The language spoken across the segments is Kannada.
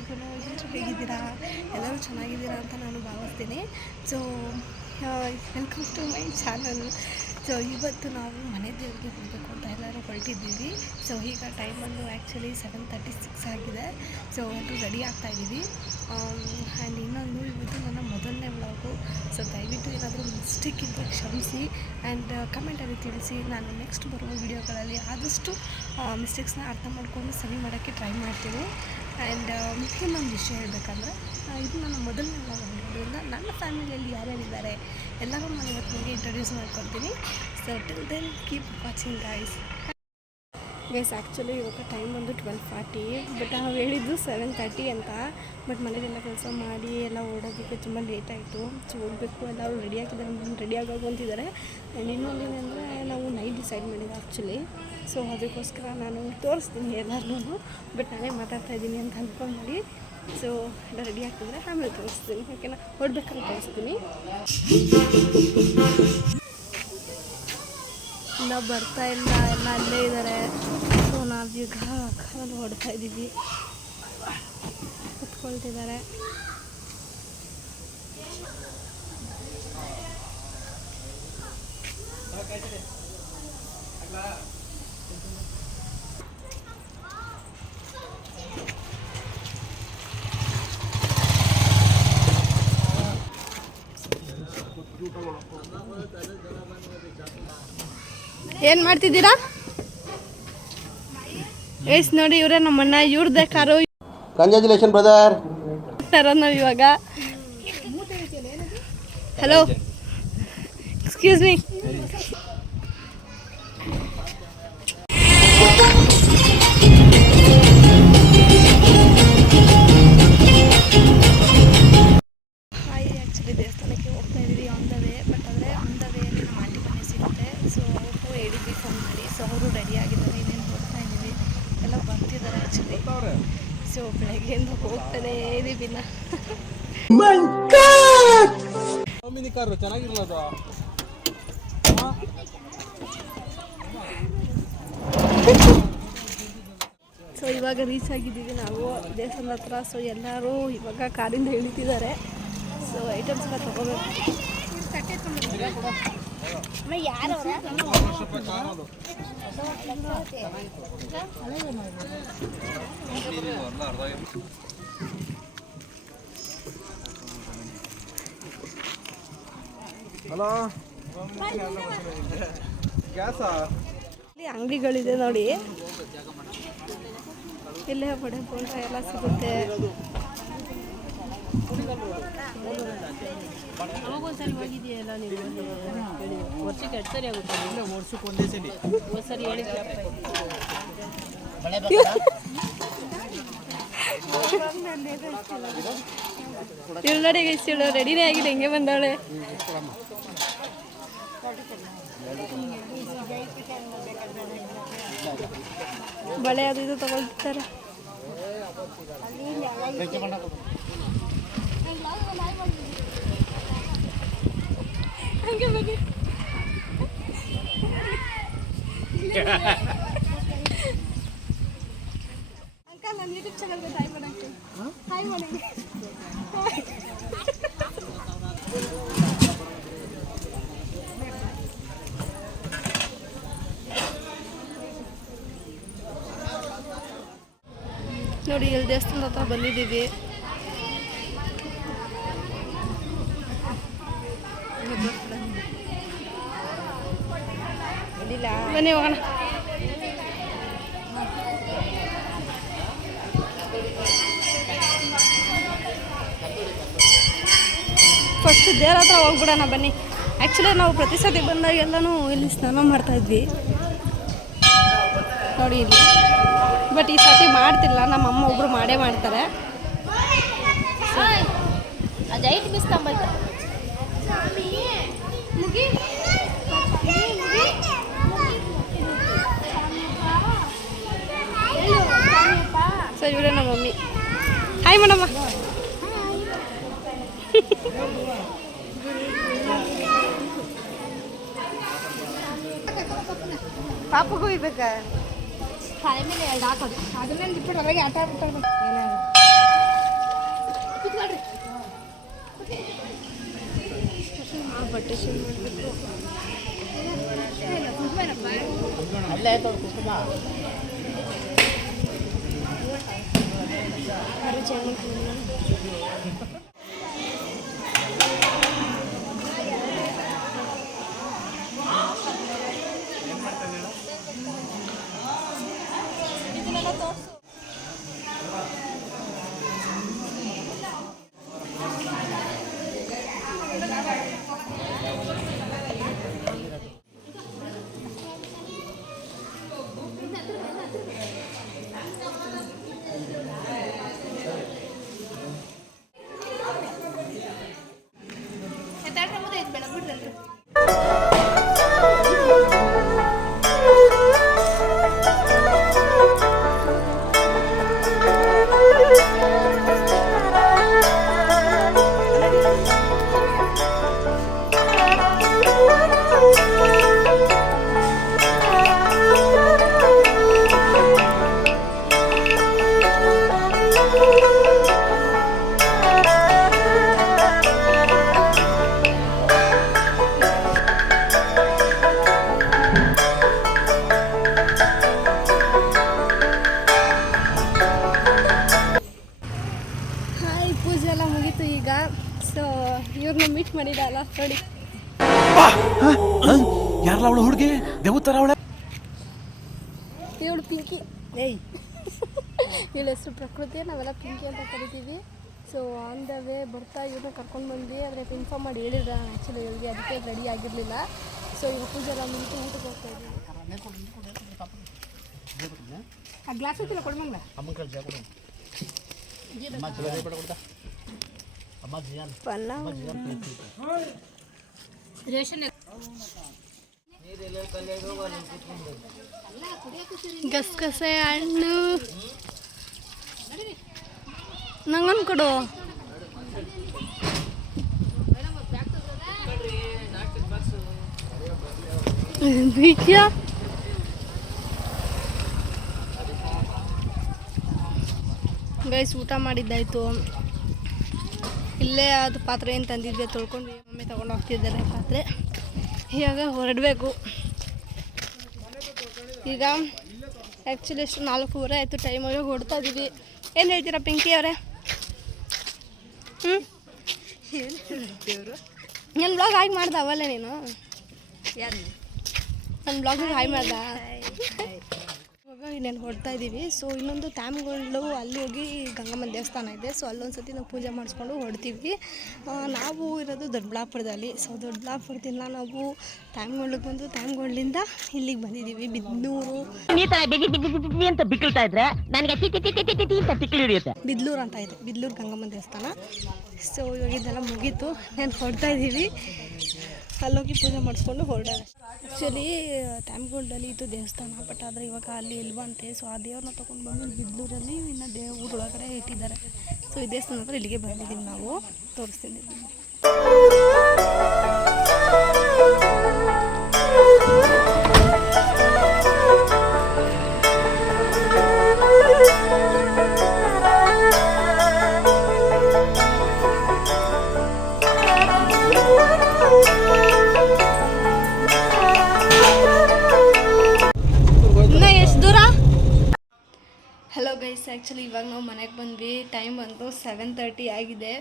ಎಲ್ರಿಗೂ ಎಲ್ಲರೂ ಹೇಗಿದ್ದೀರಾ? ಎಲ್ಲರೂ ಚೆನ್ನಾಗಿದ್ದೀರಾ ಅಂತ ನಾನು ಭಾವಿಸ್ತೀನಿ. So welcome to my channel. So ಇವತ್ತು ನಾವು ಮನೆ ದೇವರಿಗೆ ಹೋಗಬೇಕು ಅಂತ ಎಲ್ಲರೂ ಹೊರಟಿದ್ದೀವಿ. ಸೊ ಈಗ ಟೈಮ್ ಬಂದು ಆ್ಯಕ್ಚುಲಿ 7:36 ಆಗಿದೆ. ಸೊ ಎಲ್ಲರೂ ರೆಡಿ ಆಗ್ತಾಯಿದ್ದೀವಿ. ಆ್ಯಂಡ್ ಇನ್ನೊಂದು ಇವತ್ತು ನನ್ನ ಮೊದಲನೇ ವ್ಲಾಗು. ಸೊ ದಯವಿಟ್ಟು ಏನಾದರೂ ಮಿಸ್ಟೇಕ್ ಇದ್ದರೆ ಕ್ಷಮಿಸಿ ಆ್ಯಂಡ್ ಕಮೆಂಟಲ್ಲಿ ತಿಳಿಸಿ. ನಾನು ನೆಕ್ಸ್ಟ್ ಬರುವ ವೀಡಿಯೋಗಳಲ್ಲಿ ಆದಷ್ಟು ಮಿಸ್ಟೇಕ್ಸ್ನ ಅರ್ಥ ಮಾಡಿಕೊಂಡು ಸರಿ ಮಾಡೋಕ್ಕೆ ಟ್ರೈ ಮಾಡ್ತೀನಿ. ಆ್ಯಂಡ್ ಇನ್ನೊಂದು ವಿಷಯ ಹೇಳಬೇಕಂದ್ರೆ ಇದು ನನ್ನ ಮೊದಲನೇ ವ್ಲಾಗ್ ಆಗಿರೋದ್ರಿಂದ ನನ್ನ ಫ್ಯಾಮಿಲಿಯಲ್ಲಿ ಯಾರ್ಯಾರಿದ್ದಾರೆ ಎಲ್ಲರೂ ನಾನು ಇವತ್ತು ನಿಮಗೆ ಇಂಟ್ರೊಡ್ಯೂಸ್ ಮಾಡ್ಕೊಡ್ತೀನಿ. So till then keep watching guys. Actually ಇವಾಗ ಟೈಮ್ ಬಂದು 12:40, ಬಟ್ ನಾವು ಹೇಳಿದ್ದು 7:30 ಅಂತ. ಬಟ್ ಮನೆಯಲ್ಲೆಲ್ಲ ಕೆಲಸ ಮಾಡಿ ಎಲ್ಲ ಓಡೋದಕ್ಕೆ ತುಂಬ ಲೇಟ್ ಆಯಿತು. ಸೊ ಹೋಗಬೇಕು, ಎಲ್ಲರೂ ರೆಡಿ ಆಗೋಂತಿದ್ದಾರೆ. ಆ್ಯಂಡ್ ಇನ್ನೊಂದೇನೆಂದರೆ ನಾವು ನೈಟ್ ಡಿಸೈಡ್ ಮಾಡಿದ್ದೆ ಆ್ಯಕ್ಚುಲಿ. ಸೊ ಅದಕ್ಕೋಸ್ಕರ ನಾನು ತೋರಿಸ್ತೀನಿ ಎಲ್ಲರೂ, ಬಟ್ ನಾನೇ ಮಾತಾಡ್ತಾಯಿದ್ದೀನಿ ಅಂತ ಅಂದ್ಕೊಂಡು. ಸೊ ಎಲ್ಲ ರೆಡಿ ಆಗ್ತಿದ್ರೆ ಆಮೇಲೆ ತೋರಿಸ್ತೀನಿ, ಓಕೆನಾ? ಹೊರಡ್ಬೇಕಾದ್ರೆ ತೋರಿಸ್ತೀನಿ. ಇಲ್ಲ ಬರ್ತಾ ಇಲ್ಲ, ಎಲ್ಲ ಅಲ್ಲೇ ಇದ್ದಾರೆ. ಸೊ ನಾವೀಗ ಕಾರಲ್ಲಿ ಹೊಡ್ತಾ ಇದ್ದೀವಿ, ಕುತ್ಕೊಳ್ತಿದ್ದಾರೆ. ಏನು ಮಾಡ್ತಿದ್ದೀರಾ? ಏಸ್ ನೋಡಿ, ಇವರೇ ನಮ್ಮಣ್ಣ. ಇವ್ರದ್ದೇ ಕಾರು. Congratulation brother. ನಾವು ಇವಾಗ ಹಲೋ, ಎಕ್ಸ್ಕ್ಯೂಸ್ ಮೀ. ಆ್ಯಕ್ಚುಲಿ ದೇವಸ್ಥಾನಕ್ಕೆ ಹೋಗ್ತಾ ಇದ್ದೀವಿ ಆನ್ ದ ವೇ. ಬಟ್ ಆದರೆ ಆನ್ ದ ವೇಯಲ್ಲಿ ನಮ್ಮ ಆಂಟಿ ಮನೆ ಸಿಗುತ್ತೆ. ಸೊ ಅವ್ರಿಗೂ ಹೇಳಿದ್ವಿ ಫೋನ್ ಮಾಡಿ. ಸೊ ಅವರು ರೆಡಿ ಆಗಿದ್ದಾರೆ. ಇನ್ನೇನು ಹೋಗ್ತಾ ಇದ್ದೀವಿ, ಎಲ್ಲ ಬರ್ತಿದ್ದಾರೆ ಆ್ಯಕ್ಚುಲಿ. ಸೊ ಬೆಳಗ್ಗೆಯಿಂದ ಹೋಗ್ತಾನೆ ಇದ್ದೀವಿ. ಸೊ ಇವಾಗ ರೀಚ್ ಆಗಿದ್ದೀವಿ ನಾವು ದೇವಸ್ಥಾನದ ಹತ್ರ. ಸೊ ಎಲ್ಲರೂ ಇವಾಗ ಕಾರಿಂದ ಇಳಿತಿದ್ದಾರೆ. ಸೊ ಐಟಮ್ಸ್ ಎಲ್ಲ ತಗೋಬೇಕು. ಇಲ್ಲಿ ಅಂಗಡಿಗಳಿದೆ ನೋಡಿ, ಇಲ್ಲೇ ಬಡೆ ಬೋಂಡ ಎಲ್ಲ ಸಿಗುತ್ತೆ. ಅವಾಗೊಂದ್ಸರಿ ಹೋಗಿದೆಯಲ್ಲ ನೀವು, ವರ್ಷಕ್ಕೆ 2 ಸರಿ ಆಗುತ್ತೆ. ವರ್ಷಕ್ಕೆ ಒಂದೇ ಸರಿ, ಒಂದು ಸರಿ ಹೇಳಿದ್ರೆ ನೋಡಿ ಇಷ್ಟು ರೆಡಿನೇ ಆಗಿದೆ. ಹೆಂಗೆ ಬಂದವಳೆ. ಬಳೆ ಅದು ಇದು ತಗೊಳ್ತಾರೆ. ಹಂಗೆ ಬಗ್ಗೆ ಅಂಕಲ್, ನನ್ನ ಯೂಟ್ಯೂಬ್ ಚಾನಲ್ಗೆ ಹಾಯ್ ಮಾಡಕ್ಕೆ. ಹಾಯ್ ಮಾಡಿ. ನೋಡಿ, ಇಲ್ಲಿ ದೇವಸ್ಥಾನದ ಹತ್ರ ಬಂದಿದ್ದೀವಿ. ಬನ್ನಿ ಹೋಗೋಣ. ಫಸ್ಟ್ ದೇವ್ರ ಹತ್ರ ಹೋಗ್ಬಿಡೋಣ ಬನ್ನಿ. ಆ್ಯಕ್ಚುಲಿ ನಾವು ಪ್ರತಿ ಸತಿ ಬಂದಾಗೆಲ್ಲನೂ ಇಲ್ಲಿ ಸ್ನಾನ ಮಾಡ್ತಾಯಿದ್ವಿ ನೋಡಿ ಇಲ್ಲಿ. ಬಟ್ ಈ ಸತಿ ಮಾಡ್ತಿಲ್ಲ, ನಮ್ಮ ಅಮ್ಮ ಒಬ್ಬರು ಮಾಡೇ ಮಾಡ್ತಾರೆ. ಸೊ ಇವರೇ ನಮ್ಮ ಮಮ್ಮಿ. ಹಾಯ್ ಮೇಡಮ್ಮ. ಪಾಪಗೂ ಇರ್ಬೇಕಾ? ತಲೆ ಮೇಲೆ 2 ಹಾಕೋದು, ಅದನ್ನೇ ಬಿಟ್ಬಿಟ್ಟು ಹೊರಗೆ ಆಟ ಆಡ್ಬಿಟ್ಟು ಬಟ್ಟೆ ಚೇಂಜ್ ಮಾಡಬೇಕು. ಹಾಯ್, ಪೂಜೆ ಎಲ್ಲ ಮುಗೀತು ಈಗ. ಸೊ ಇವ್ರನ್ನ ಮೀಟ್ ಮಾಡಿದಲ್ಲ ನೋಡಿ. ಯಾರಲ್ಲ ಅವಳು ಹುಡುಗಿ ದೇವತರ ಅವಳೆ? ಇವಳು ಪಿಂಕಿ. ಇವಳ ಹೆಸರು ಪ್ರಕೃತಿ, ನಾವೆಲ್ಲ ಪಿಂಕಿ ಅಂತ ಕರಿತೀವಿ. ಸೊ ಆನ್ ದ ವೇ ಬರ್ತಾ ಇವ್ರನ್ನ ಕರ್ಕೊಂಡು ಬಂದ್ವಿ. ಆದರೆ ಇನ್ಫಾರ್ಮ್ ಮಾಡಿ ಹೇಳಿದ್ರೆ ನಾನು ಆ್ಯಕ್ಚುಲಿ ಇವಳಿಗೆ ಅದಕ್ಕೆ ರೆಡಿ ಆಗಿರಲಿಲ್ಲ. ಸೊ ಈಗ ಪೂಜೆ ಎಲ್ಲ ಮುಗಿತು, ಊಟಕ್ಕೆ ಹೋಗ್ತಾ ಇದ್ದೀವಿ. ಆ ಗ್ಲಾಸ್ ಐತಿಲ್ಲ ಕೊಡ್ಮಂಗ ಗಸಗಸೆ ಹಣ್ಣು ನಂಗೊಂದು ಕೊಡು. ಬೀಚ ಗೈಸ್, ಊಟ ಮಾಡಿದ್ದಾಯಿತು. ಇಲ್ಲೇ ಅದು ಪಾತ್ರೆ ಏನು ತಂದಿದ್ವಿ ತೊಳ್ಕೊಂಡು ಮಮ್ಮಿ ತೊಗೊಂಡು ಹೋಗ್ತಿದ್ದಾರೆ ಪಾತ್ರೆ. ಇವಾಗ ಹೊರಡಬೇಕು. ಈಗ ಆ್ಯಕ್ಚುಲಿ ಎಷ್ಟು 4:15 ಆಯಿತು ಟೈಮ್. ಇವಾಗ ಹೊಡ್ತಾ ಇದ್ದೀವಿ. ಏನು ಹೇಳ್ತೀರಾ ಪಿಂಕಿ ಅವರೇ? ನನ್ನ ಬ್ಲಾಗ್ ಹಾಯ್ ಮಾಡ್ದೆ ಅವಲ್ಲೇ ನೀನು? ನನ್ನ ಬ್ಲಾಗಿಗೆ ಹಾಯ್ ಮಾಡ್ದ. ಇವಾಗ ಇನ್ನೇನು ಹೊಡ್ತಾ ಇದ್ದೀವಿ. ಸೊ ಇನ್ನೊಂದು ತ್ಯಾಮ್ಗಳು ಅಲ್ಲಿ ಹೋಗಿ ಗಂಗಮ್ಮನ ದೇವಸ್ಥಾನ ಇದೆ. ಸೊ ಅಲ್ಲೊಂದು ಸತಿ ನಾವು ಪೂಜೆ ಮಾಡಿಸ್ಕೊಂಡು ಹೊಡ್ತೀವಿ. ನಾವು ಇರೋದು ದೊಡ್ಡಬಳ್ಳಾಪುರದಲ್ಲಿ. ಸೊ ದೊಡ್ಡಬಳ್ಳಾಪುರದಿಂದ ನಾವು ತ್ಯಾಮ್ಗಳಿಗೆ ಬಂದು ತ್ಯಾಮ್ಗಳಿಂದ ಇಲ್ಲಿಗೆ ಬಂದಿದ್ದೀವಿ, ಬಿದ್ನೂರು. ಬಿದ್ಲೂರು ಅಂತ ಇದೆ, ಬಿದ್ಲೂರು ಗಂಗಮ್ಮನ ದೇವಸ್ಥಾನ. ಸೊ ಇವಾಗ ಇದೆಲ್ಲ ಮುಗೀತು, ನಾನು ಹೊಡ್ತಾ ಇದ್ದೀವಿ. ಅಲ್ಲೋಗಿ ಪೂಜೆ ಮಾಡಿಸ್ಕೊಂಡು ಹೊರಡೋಣ. ಆ್ಯಕ್ಚುಲಿ ತ್ಯಾಮ್ಗೋಲ್ಡಲ್ಲಿ ಇದು ದೇವಸ್ಥಾನ, ಬಟ್ ಆದರೆ ಇವಾಗ ಅಲ್ಲಿ ಇಲ್ವಂತೆ. ಸೊ ಆ ದೇವ್ರನ್ನ ತೊಗೊಂಡು ಬಂದು ಬಿದ್ಲೂರಲ್ಲಿ ಇನ್ನು ಊರೊಳಗಡೆ ಇಟ್ಟಿದ್ದಾರೆ. ಸೊ ಈ ದೇವಸ್ಥಾನ ಹತ್ರ ಇಲ್ಲಿಗೆ ಬಂದಿದ್ದೀವಿ, ನಾವು ತೋರಿಸ್ತೀನಿ. ಹಲೋ ಗೈಸ್, ಆ್ಯಕ್ಚುಲಿ ಇವಾಗ ನಾವು ಮನೆಗೆ ಬಂದ್ವಿ. ಟೈಮ್ ಬಂದು 7:30 ಆಗಿದೆ.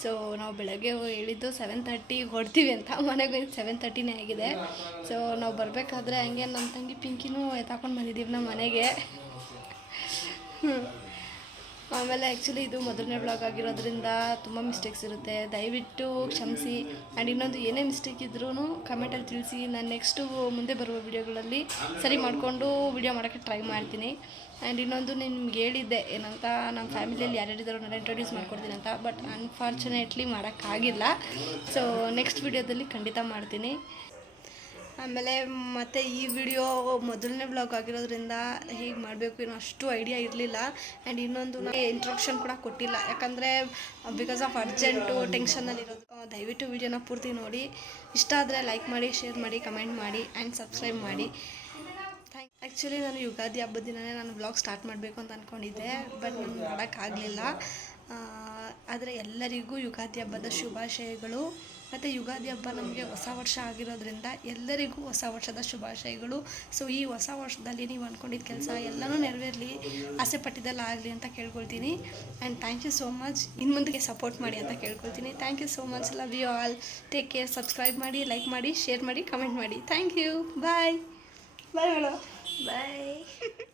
ಸೊ ನಾವು ಬೆಳಗ್ಗೆ ಹೇಳಿದ್ದು 7:30 ಹೊಡ್ತೀವಿ ಅಂತ, ಮನೆಗೆ ಬಂದು 7:30 ಆಗಿದೆ. ಸೊ ನಾವು ಬರಬೇಕಾದ್ರೆ ಹಂಗೆ ನಮ್ಮ ತಂಗಿ ಪಿಂಕಿನೂ ಎತ್ತಾಕೊಂಡು ಬಂದಿದ್ದೀವಿ ನಮ್ಮ ಮನೆಗೆ. ಆಮೇಲೆ ಆ್ಯಕ್ಚುಲಿ ಇದು ಮೊದಲನೇ ಬ್ಲಾಗ್ ಆಗಿರೋದ್ರಿಂದ ತುಂಬ ಮಿಸ್ಟೇಕ್ಸ್ ಇರುತ್ತೆ, ದಯವಿಟ್ಟು ಕ್ಷಮಿಸಿ. ಆ್ಯಂಡ್ ಇನ್ನೊಂದು ಏನೇ ಮಿಸ್ಟೇಕ್ ಇದ್ರೂ ಕಮೆಂಟಲ್ಲಿ ತಿಳಿಸಿ. ನಾನು ನೆಕ್ಸ್ಟು ಮುಂದೆ ಬರುವ ವೀಡಿಯೋಗಳಲ್ಲಿ ಸರಿ ಮಾಡಿಕೊಂಡು ವೀಡಿಯೋ ಮಾಡೋಕ್ಕೆ ಟ್ರೈ ಮಾಡ್ತೀನಿ. ಆ್ಯಂಡ್ ಇನ್ನೊಂದು ನಿಮ್ಗೆ ಹೇಳಿದ್ದೆ ಏನಂತ, ನಮ್ಮ ಫ್ಯಾಮಿಲಿಯಲ್ಲಿ ಯಾರ್ಯಾರಿದ್ದಾರೋ ನಾನು ಇಂಟ್ರೊಡ್ಯೂಸ್ ಮಾಡ್ಕೊಡ್ತೀನಿ ಅಂತ, ಬಟ್ ಅನ್ಫಾರ್ಚುನೇಟ್ಲಿ ಮಾಡೋಕ್ಕಾಗಿಲ್ಲ. ಸೊ ನೆಕ್ಸ್ಟ್ ವೀಡಿಯೋದಲ್ಲಿ ಖಂಡಿತ ಮಾಡ್ತೀನಿ. ಆಮೇಲೆ ಮತ್ತು ಈ ವಿಡಿಯೋ ಮೊದಲನೇ ಬ್ಲಾಗ್ ಆಗಿರೋದ್ರಿಂದ ಹೇಗೆ ಮಾಡಬೇಕು ಏನೋ ಅಷ್ಟು ಐಡಿಯಾ ಇರಲಿಲ್ಲ. ಆ್ಯಂಡ್ ಇನ್ನೊಂದು ಇಂಟ್ರೊಡಕ್ಷನ್ ಕೂಡ ಕೊಟ್ಟಿಲ್ಲ, ಯಾಕಂದರೆ ಬಿಕಾಸ್ ಆಫ್ ಅರ್ಜೆಂಟು ಟೆನ್ಷನಲ್ಲಿರೋದು. ದಯವಿಟ್ಟು ವಿಡಿಯೋನ ಪೂರ್ತಿ ನೋಡಿ. ಇಷ್ಟ ಆದರೆ ಲೈಕ್ ಮಾಡಿ, ಶೇರ್ ಮಾಡಿ, ಕಮೆಂಟ್ ಮಾಡಿ ಆ್ಯಂಡ್ ಸಬ್ಸ್ಕ್ರೈಬ್ ಮಾಡಿ. ಆ್ಯಕ್ಚುಲಿ ನಾನು ಯುಗಾದಿ ಹಬ್ಬದ ದಿನವೇ ನಾನು ವ್ಲಾಗ್ ಸ್ಟಾರ್ಟ್ ಮಾಡಬೇಕು ಅಂತ ಅಂದ್ಕೊಂಡಿದ್ದೆ, ಬಟ್ ನಾನು ಮಾಡೋಕ್ಕಾಗಲಿಲ್ಲ. ಆದರೆ ಎಲ್ಲರಿಗೂ ಯುಗಾದಿ ಹಬ್ಬದ ಶುಭಾಶಯಗಳು. ಮತ್ತು ಯುಗಾದಿ ಹಬ್ಬ ನಮಗೆ ಹೊಸ ವರ್ಷ ಆಗಿರೋದ್ರಿಂದ ಎಲ್ಲರಿಗೂ ಹೊಸ ವರ್ಷದ ಶುಭಾಶಯಗಳು. ಸೊ ಈ ಹೊಸ ವರ್ಷದಲ್ಲಿ ನೀವು ಅಂದ್ಕೊಂಡಿದ್ದ ಕೆಲಸ ಎಲ್ಲನೂ ನೆರವೇರಲಿ, ಆಸೆ ಪಟ್ಟಿದ್ದೆಲ್ಲ ಆಗಲಿ ಅಂತ ಕೇಳ್ಕೊಳ್ತೀನಿ. And thank you so much. ಇನ್ನು ಮುಂದೆ ಸಪೋರ್ಟ್ ಮಾಡಿ ಅಂತ ಕೇಳ್ಕೊಳ್ತೀನಿ. Thank you so much. Love you all. Take care. Subscribe ಮಾಡಿ, ಲೈಕ್ ಮಾಡಿ, ಶೇರ್ ಮಾಡಿ, ಕಮೆಂಟ್ ಮಾಡಿ. Thank you. Bye bye madam. Bye.